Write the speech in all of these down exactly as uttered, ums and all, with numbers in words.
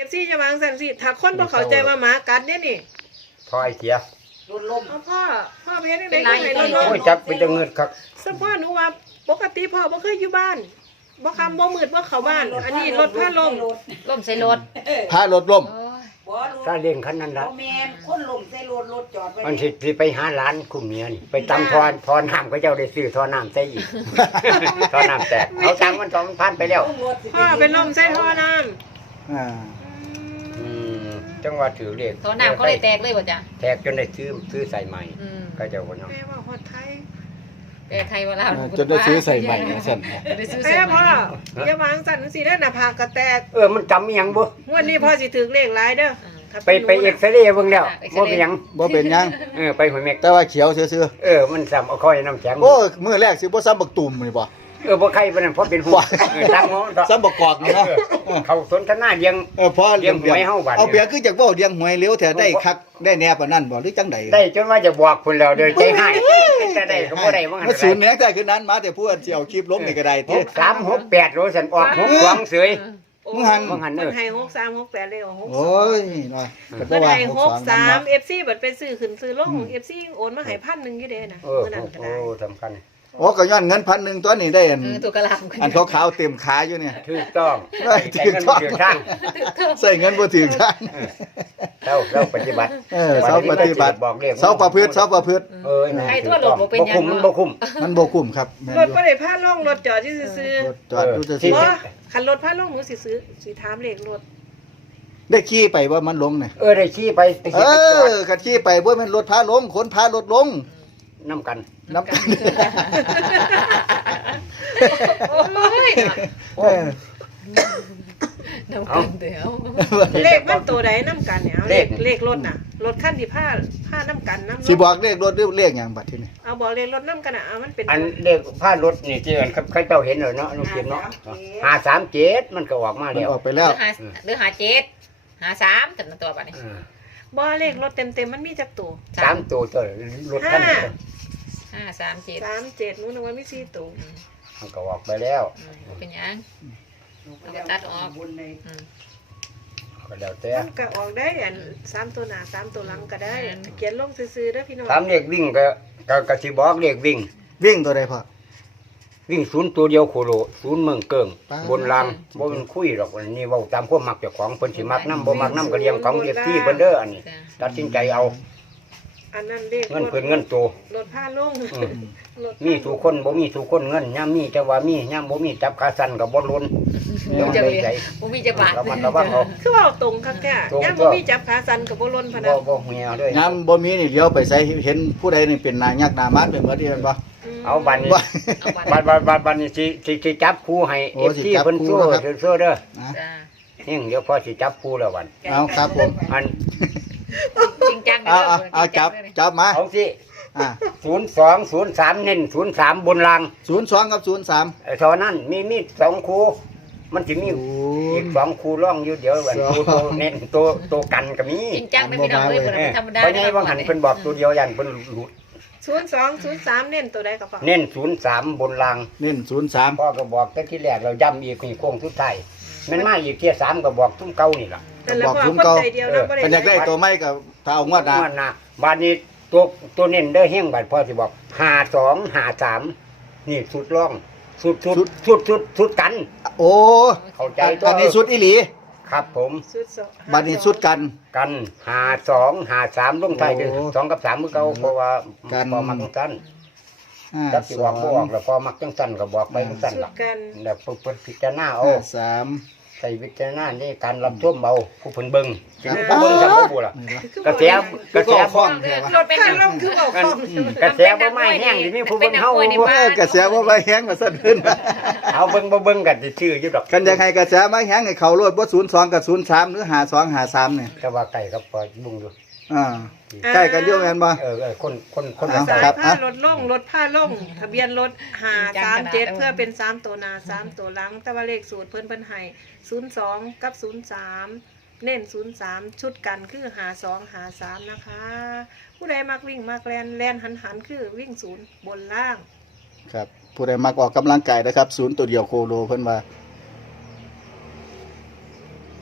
ฟซีจะวางสั่นสิถ้าคนบ่เข้าใจว่าหมากัดเนี่ยนี่พอไอ้เสียรถล้มเอาพ่อพ่อเพี้ยนได้ยังไงรถล้มโอ้ยจับไปจะเงินครับสมพ่อหนูว่าปกติพ่อบ่เคยอยู่บ้านบ่คำบ่มืดบ่เข้าบ้านอันนี้รถพาลมล่มใส่รถพารถล้มถ้าเลี้ยงคันนั้นละแมนคนล้มใส่รถรถจอดไว้มันสิสิไปหาหลานคุมเมียนี่ไปตำทอนทอนน้ำก็เจ้าได้ซื้อทอนน้ำใส่อีกทอนน้ำแตกเอาตังค์มันสองพันไปแล้วพ่อเป็นลมใส่ท่อน้ำอ่าอืมจังหวะถือเลขท่อน้ำเขาเลยแตกเลยบ่จ้ะแตกจนได้ซื้อซื้อใส่ใหม่ก็เจ้าคนนั้นแม่ว่าฮอดไทยแปลไทยว่าลาวจนได้ซื้อใส่ใหม่สั่นได้ซื้อแม่ใส่พ่ออย่าวางสั่นสิได้หน้าผากก็แตกเออมันจำอีหยังบ่งวดนี้พ่อสิถึกเลขหลายเด้อไปไปเอ็กซเรย์เบิ่งแล้วบ่เป็นหยังบ่เป็นหยังเออไปหัวเม็กแต่ว่าเขียวซื่อๆเออมันซ้ำเอาค่อยน้ำแข็งๆโอ้มื้อแรกสิบ่ซ้ำบักตุ่มนี่บ่เออบ่ใครปานนั้นเพราะเป็นหัวเออตั้งหัวซ้ำบักกอกนี่เนาะเขาสนทนาเลี้ยงเออพอเลี้ยงหวยเฮาบัดเอาเบียคือจักเว้าเลี้ยงหวยเร็วแท้ได้คักได้แน่ปานนั้นบ่หรือจังได๋ได้จนว่าจะบอกพุ่นแล้วเด้อใจหายจะได้ก็บ่ได้ว่างั้นมันสูญแหน่ได้คือนั้นมาแต่ผู้อันสิเอาคลิปลงนี่ก็ได้ติสาม หก แปดโลสันออกหกสองเสยมึงหันมึงหันเด้อมันให้หกสาม หกแปดเลยหกโอ้ยเนาะก็ว่าหกสาม เอฟ ซี บัดไปซื้อขึ้นซื้อลง เอฟ ซี โอนมาให้พันนึงอยู่เด้น่ะมื้อนั้นก็ได้โอ้สำคัญโอ้ก็ย้อนเงินพันหนึ่งตัวนี้ได้อันตัวกระลำอันขาวๆเต็มขาอยู่เนี่ยถูกต้องได้ถูกต้องใส่เงินบ่ถึงทางเราเราปฏิบัติเออเสาปฏิบัติบอกเลขเสาประพฤติเสาประพฤติเอ้ยนะให้ทั่วโลกบ่เป็นหยังมันบ่คุ้มมันบ่คุ้มครับรถบ่ได้พาลงรถจอดซื่อๆรถจอดดูซื่อๆบ่คันรถพาลงหนูสิซื้อสิถามเลขรถได้ขี่ไปว่ามันลงเนี่ยเออได้ขี่ไปเออคันขี่ไปบ่แม่นรถพาลงคนพารถลงน้ำกันน้ำกันโอ้ยเออน้ำกันเดี๋ยวเลขมันตัวใดน้ำกันเนี่ยเอาเลขเลขรถน่ะรถคันที่พาพาน้ำกันน้ำสิบอกเลขรถหรือเลขหยังบัดทีนี้เอาบอกเลขรถน้ำกันน่ะเอามันเป็นอันเลขพารถนี่ที่เอิ้นใครเจ้าเห็นแล้วเนาะลุงเขียนเนาะห้าสามเจ็ดมันก็ออกมาแล้วออกไปแล้วหรือหาเจ็ดหาสามจำนวนตัวบัดนี้บ่เลขรถเต็มๆมันมีจักตัวสามตัวตัวรถคันห้าสามเจ็ดสามเจ็ดนู้นมันมีสี่ตัวมันก็ออกไปแล้วเป็นหยังตัดออกก็แล้วแต่มันก็ออกได้อันสามตัวหน้าสามตัวหลังก็ได้เขียนลงซื่อๆเด้อพี่น้องถามเลขวิ่งก็ก็ก็สิบอกเลขวิ่งวิ่งตัวใดพ่อวิ่งศูนย์ตัวเดียวโคโลศูนย์เมืองเกิงบนรางบ่มันคุยหรอกอันนี้เว้าตามความมักเจ้าของเพิ่นสิมักนำบ่มักนำก็เลี้ยงของ เอฟ ซี เพิ่นเด้ออันนี้ตัดสินใจเอาอันนั้นเลขเงินเพิ่นเงินโตรถพาลงมีทุกคนบ่มีทุกคนเงินยามมีแต่ว่ามียามบ่มีจับขาสั่นก็บ่ล้นบ่จะเลยบ่มีจักบาทระมัดระวังเอาคือเว้าตรงคักแท้ยามบ่มีจับขาสั่นก็บ่ล้นพะนะบ่บ่เหี่ยวด้วยยามบ่มีนี่เลี้ยวไปใส่เห็นผู้ใดนี่เป็นนางยักษ์หน้ามานไปหมดที่นั่นบ่เอาบัดนี้บัดบัดบัดบัดนี้สิสิสิจับคู่ให้ เอฟ ซี เพิ่นสู้เด้อเด้อจ้าเฮงเดี๋ยวพอสิจับคู่แล้วบัดเอาครับผมอันจริงจังเอาเอาจับจับมาเอาสิอ่าศูนย์สองศูนย์สามเน้นศูนย์สามบนรางศูนย์สองกับศูนย์สามไอ้เท่านั้นมีมีสองคู่มันสิมีอีกสองคู่ร่องอยู่เดี๋ยวอันคู่ตัวเน้นตัวตัวกันก็มีจริงจังไม่พี่น้องเอ้ยบ่ธรรมดาเพราะไงบางหันเพิ่นบอกตัวเดียวยันเพิ่นหลุดศูนย์สอง ศูนย์สามเน้นตัวใดก็ฟังเน้นศูนย์สามบนรางเน้นศูนย์สามพ่อก็บอกแต่ที่แรกเราย้ำอีกนี่โค้งสุดท้ายมันมาอีกเที่ยสามก็บอกทุ่มเก่านี่ล่ะบอกทุ่มเก่าเพิ่นอยากได้ตัวใหม่ก็ถ้าเอางวดหน้าบัดนี้ตัวตัวเน้นเด้อแห้งบัดพ่อสิบอกห้าสอง ห้าสามนี่สุดร่องสุดสุดสุดสุดสุดกันโอ้เข้าใจอันนี้สุดอีหลีครับผมบัดนี้สุดกันกันห้าสอง ห้าสามลงท้ายคือสองกับสามมื้อเก่าเพราะว่าพอมักจังซั่นจักสิบอกบ่ออกแล้วพอมักจังซั่นก็บอกไปจังซั่นล่ะแล้วเพิ่นพิจารณาเอาสามใส่วิจารณาในการรับชมเบาผู้เพิ่นเบิ่งสิผู้เบิ่งจังบ่บ่ล่ะกระแสกระแสคล้องรถไปลงคือเว้าคล้องกระแสบ่มาแห้งสิมีผู้เบิ่งเฮากระแสบ่มาแห้งมาสั่นขึ้นเอาเบิ่งบ่เบิ่งกันสิชื่ออยู่ดอกกันอยากให้กระแสมาแห้งให้เขาโลดบ่ศูนย์สองกับศูนย์สามหรือห้าสอง ห้าสามนี่ก็ว่าใกล้กับปอบุ้งอยู่อ่าใกล้กันอยู่แม่นบ่เออๆคนคนคนครับอ่ะรถลงรถพาลงทะเบียนรถห้าสามเจ็ดเพื่อเป็นสามตัวหน้าสามตัวหลังแต่ว่าเลขสูตรเพิ่นเพิ่นให้ศูนย์สองกับศูนย์สามเน้นศูนย์สามชุดกันคือห้าสอง ห้าสามนะคะผู้ใดมักวิ่งมักแล่นแล่นหันๆคือวิ่งศูนย์บนล่างครับผู้ใดมักออกกำลังกายนะครับศูนย์ตัวเดียวโคโลเพิ่นว่า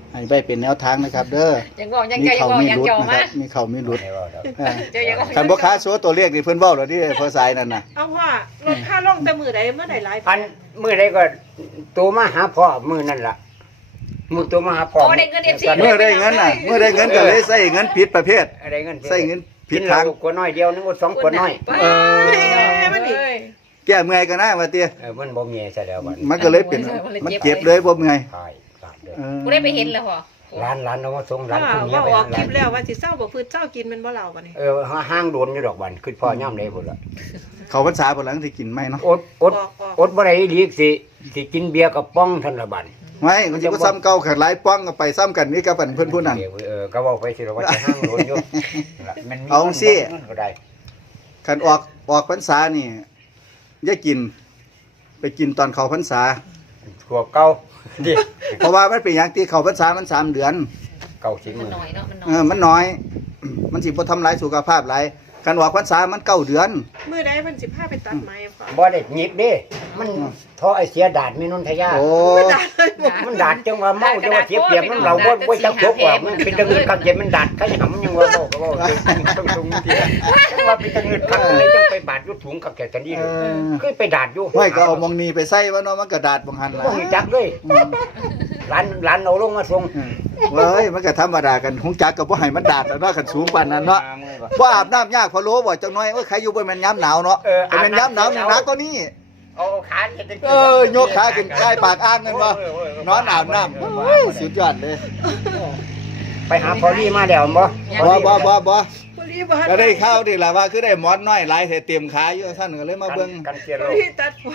ให้ไปเป็นแนวทางนะครับ เด้อยังบอกยังมีเจ้ายังเขาบอกมียังรุดเจ้านะคมารับมีเขามีรุดไม่ว่าดอกอ่าเจ้ายังบอกคันบ่ค้าโซตัวเลขนี่เพิ่นเว้าแล้วที่พอสายนั่นน่ะเอาว่ารถพาลงแต่มือใดเมื่อใดหลายอันมื้อใดก็ตัวมาหาพ่อมื้อนั่นล่ะมื้อตัวมาหาพ่อโอ้ได้เงิน เอฟ ซีเมื่อได้เงินน่ะเมื่อได้เงินก็เลยใส่เงินผิดประเภทอะไรเงินใส่เงินผิกิดนทาทาง งกว่าน้อยเดียวนึงว่าสองกว่าน้อยเออมันอีกแก้เมื่อยกันนะว่าเตี้ยเออมันบ่มีซะแล้วบัดมันก็เลยเป็นมันเจ็บเลยบ่เมื่อยตายตายเลยเออกูได้ไปเห็นแล้วพอร้านร้านเอามาส่งร้านว่าคุณเมียว่าไปออกร้าคน ลิปแล้วว่าสิเศร้าบ่พืชเศร้ากินมันบ่เหล่าบ่นี่เออห้างโดนอยู่ดอกบันคือพ่อย่ำเลยพุ่นล่ะเขาพรรษาบ่หลังสิกินไหมเนาะอดอดอดบ่ได้อีหลีกสิสิกินเบียร์กับป้องท่านละบัดไม่มันสิบ่ซ้ำเก่าขัดหลายป้องก็ไปซ้ำกันนี่กับอันเพิ่นผู้นั้นเออก็เว้าไปสิว่าจะห้างโดนอยู่นั่นล่ะมันมีเอาสิเงินก็ได้คันออกออกพรรษานี่อย่ากิน ไปกินตอนเข้าพรรษาถั่วเก่าดิเพราะว่ามันเป็นอย่างที่เข้าพรรษามันสามเดือนเก่าสิมัมื้นอน้อยเนาะมันน้อเอย อมันน้อย มันสิบ่ทำลายสุขภาพหลายคันออกพรรษามันเก้าเดือนมื้อใดมันสิพาไปตัดไม้พ่อบ่ได้หยิบเด้มันท่อไอเสียดาดมีนนทยาโอ้มันดาดจังว่าเมาจังว่าเสียเปรียบมันเราบ่บ่จักจกว่ามันเป็นตะเงินกับเย็นมันดาดใครหำยังว่าเว้าก็เว้าตรงๆทีจังว่าเป็นตะเงินพักเลยจังไปบาดอยู่ถุงกับแกตันนี่เออคือไปดาดอยู่ห้อยก็เอามองนีไปใส่ว่าเนาะมันกระดาษบางหันล่ะบ่ฮู้จักเลยร้านร้านเอาลงมาส่งอืมเว้ยมันก็ธรรมดากันฮู้จักก็บ่ให้มันดาดแล้วเนาะคันสูงปานนั้นเนาะบ่อาบน้ำยากพอโลบ่จังน้อยเอ้ยใครอยู่บ่แม่นยามหนาวเนาะแต่แม่นยามหนาวนี่หนักกว่านี้เอาขาเฮ็ดจังเออยกขาขึ้นใกล้ปากอ้างนั่นบ่นอนอาบน้ำโอ้ยสุดยอดเลยไปหาพอลี่มาแล้วบ่บ่บ่บ่บ่พอดีบ่ทันก็ได้เข้านี่ล่ะว่าคือได้หมอนน้อยหลายแท้เต็มขาอยู่ซั่นก็เลยมาเบิ่งกันเสียพโลอก ดีตัดผม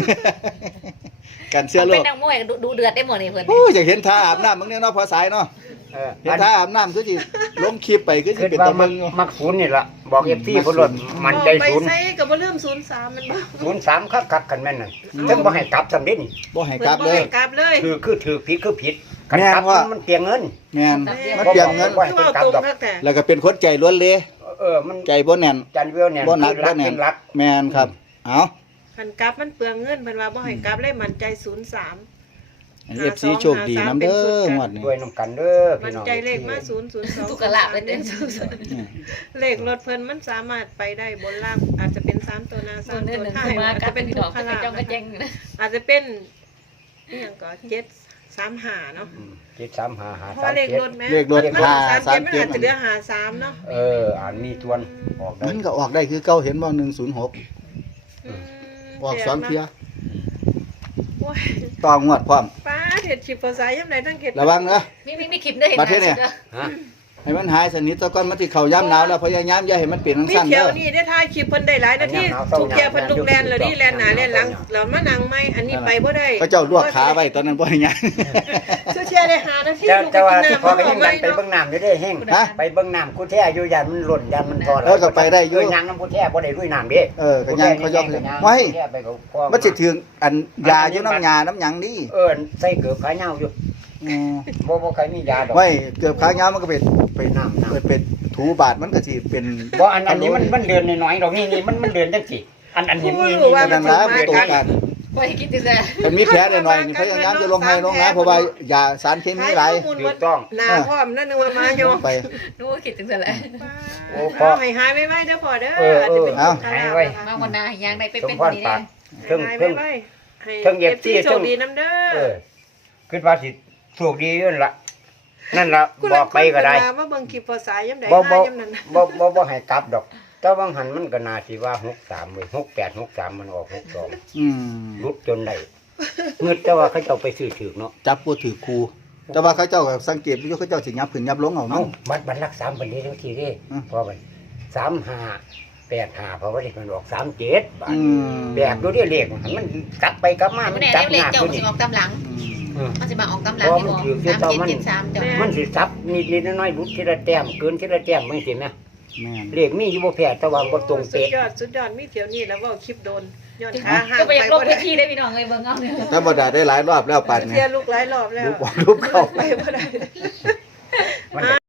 กันเชื่อโลเป็นกนักมวยดูดูเดือดได้หมดนี่เพิ่นโอ้ยอยากเห็นท่าอาบน้ำมึงเนี่ยเนาะพอสายเนาะเออเห็นท่าอาบน้ำคือสิลงคลิปไปคือสิคิดเป็นว่าตะมัเบิกงอยู่มักศูนย์นี่ล่ะบอก เอฟ ซี เพิ่นรถมันใจไปศูนย์ใส่ก็บ่ลืมศูนย์สามมันบ่ศูนย์สามคักคักกันแม่นน่ะจังบ่ให้กลับสำเร็จนี่บ่ให้เพิ่กลันบบ่เลยให้กลับเลยคือคือถือผิดคือผิดกันแม่นกลับว่ามันเปลียงเงินแม่นมัมันเปลียงเงินบ่ให้คือเพิ่นเอากลับตรงดอกคักแต่แล้วก็เป็นคนใจล้วนเลยเออมันใจบ่แน่นจันเวลเนี่ยบ่หนักคือรับ่แน่นเป็นรักแม่นครับเอาคันกลับมันเปลืองเงินเพิ่นว่าบ่ให้กลับเลยมั่นใจศูนย์สามเอฟซีโชคดีนํเด้อหมดนี่ด้วยน้ำกันเด้อมัพี่นน้องใจเลขมาศูนย์ ศูนย์สองทุกกะละเป็นเด่นสุดอืมเลขรถเพิ่นมันสามารถไปได้บนล่างอาจจะเป็นสามตัวหน้าส่สาวนมเดือตันวหนึ่งท้ายมาอาจกัจะบเป็เป็น นทุดอกกกขระลาจองกระเจงนะอาจจะเป็นอหย่างก็เจ็ดสามหาเนาะอืมเจ็ดสามห้าห้าเพราะสาว่าม เลขเจ็ดรถแม่เลขรถมันห้าสามสาเจ็มดมันเจ็ดอาจจะเหลือหาสามเนาะเอออ่านมีทวนออกได้มันก็ออกได้คือเก่าเห็นบ่หนึ่งศูนย์หกมออกสองเที่ยโอ้ยต่องวดพร้อมป้าเห็ดฉีดภาษายามใดทั้งเห็ดระวังนะมีมีมีคลิปได้เห็นประเทศเนี่ยฮะให้มันหายสนิทซะก่อนมันสิเข้ายามหนาวแล้วพยายามอย่าให้มันเป็นจังมีซั่นเที่ยเด้วอนี่ได้ถ่ายคลิปเพิ่นได้หลายนาทีทุกเที่ยวเพิ่นลุกแลนแล้วนี่แลนหน้าแลนหลังแล้วมานั่งไหมอันนี้ไปบ่ได้เขาเจ้าลวกขาไว้ตอนนั้นบ่ให้ยางสุเที่ยวได้หานาทีแต่ลูกแต่ว่ากินที่น้ำพอก็ยังไว้ดันไปเนาะเบิ่งน้ำอยู่เด้แห้งฮะไปเบิ่งน้ำกูแท้อยู่ยานมันหล่นยานมันพอเออก็ไปได้อยู่เยางน้ำกูแท้บ่ได้ลุยน้ำเด้เออก็ยังเขายกเลยไว้แท้ไปกับพ่อมันสิถึงอันยาอยู่น้ำยาน้ำหยังนี่เออใส่เกือบขาเหย้าอยู่อือบ่บ่ใครมียาดอกไว้เกือบขายาวมันก็เป็นไปน้ำน้ำเปิดเป็นถูบาทมันก็สิเป็นบ่อันอันนี้มันมันเดือนน้อยๆดอกนี่นี่มันมันเดือนจังซี่อันอันนี้นี่รู้ว่ากระดังน้ำมันตรงกันไปคิดดูสิมันมีแผลหน่อยๆนี่พยายามจะลงให้ลงนะเพราะว่ายาสารเคมีหลายถูกต้องหน้าพร้อมนั่นนึกว่ามาโยลงไปนู้คิดถึงสิแหละโอ้โอ้พ่อให้หายไว้ๆเด้อพ่อเด้อเออเอออาจจะเป็นเอาทุกขลาภหายไว้มาวันหน้ายังได้ไปสมเป็นพคนรนี้ปากนะเครื่องหายเครื่องไว้ๆให้เครื่องเย็บอฟซีที่โชคดีน้ำเด้เอออคิดว่าสิโชคดีอยู่นั่นล่ะนั่นล่ะคุณบอกไปก็ได้ว่าเบิ่งคลิปภาษายามใดบ่หาบ่ยามนั้นน่ะบ่บ่บ่ให้กลับดอก แต่บางหันมันก็น่าสิว่าหกสามเว้ยหกแปด หกสามมันออกหกสองอืมรุดจนได้เงิดแต่ว่าเขาเจ้าไปซื้อถูกเนาะจับบ่ถือครูแต่ว่าเขาเจ้าก็สังเกตอยู่เขาเจ้าสิยับขึ้นยับลงเอาเอ้ามั้งบัตรบัตรรักสามบัดนี้ทั้งทีเด้อืมพอบัดสามห้าแปดห้าเพราะว่าเลขมันออกสามเจ็ดบาทอืมแบบดูดิเลขมันมันกลับไปกลับมาไม่มันได้จับเล็กหน้าเจ้าตัวสินี้ออกตำหลังอืมมันสิมาออกตำหลังที่บอกสามเจ็ดเจ็ดสามเจ้ามันสิซับนิดๆน้อยๆรุดทีละแต้มเกินทีละแต้มจังซี่แม่แม่นเลขมีอยู่บ่แพ้แต่ว่าบ่ตรงสุดเป๊ะยอดสุดยอดมีเที่ยวนี้แล้วเว้าคลิปโดนย้อนขาห่างก็ไปไปยังลบ่งได้พื้นที่ได้พี่น้องเลยเบิ่งเอาเนี่ยธรรมดาได้หลายรอบแล้วปานนี้เที่ยวลูกหลายรอบแล้วรูปบอกรูปเข้าไปบ่ได้มันจะ